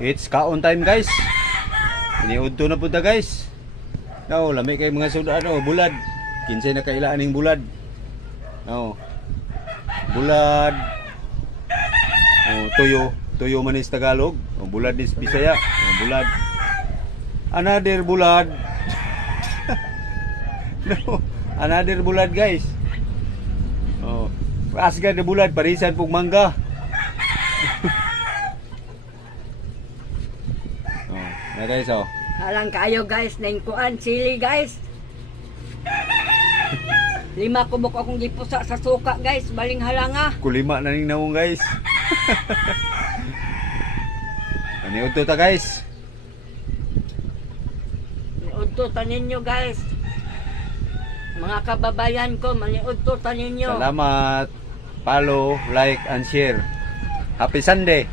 It's kaon time guys. Iniudto na punta guys. Now, lami kay mga suda bulad. Kinsay na kailaan ning bulad. Now, bulad. Tuyo man is Tagalog. Bulad is Bisaya. Bulad. Another bulad. No, another bulad guys. Asgad na bulad, parisan pong mangga. Na guys, Halang kayo guys, nengkuan sili guys. 5 kubok akong gipusa sa suka guys, baling halanga. Kulima na ning naong guys. Aniudto ta guys. Maniudto ta ninyo guys. Mga kababayan ko, maniudto ta ninyo. Salamat. Follow, like, and share. Happy Sunday.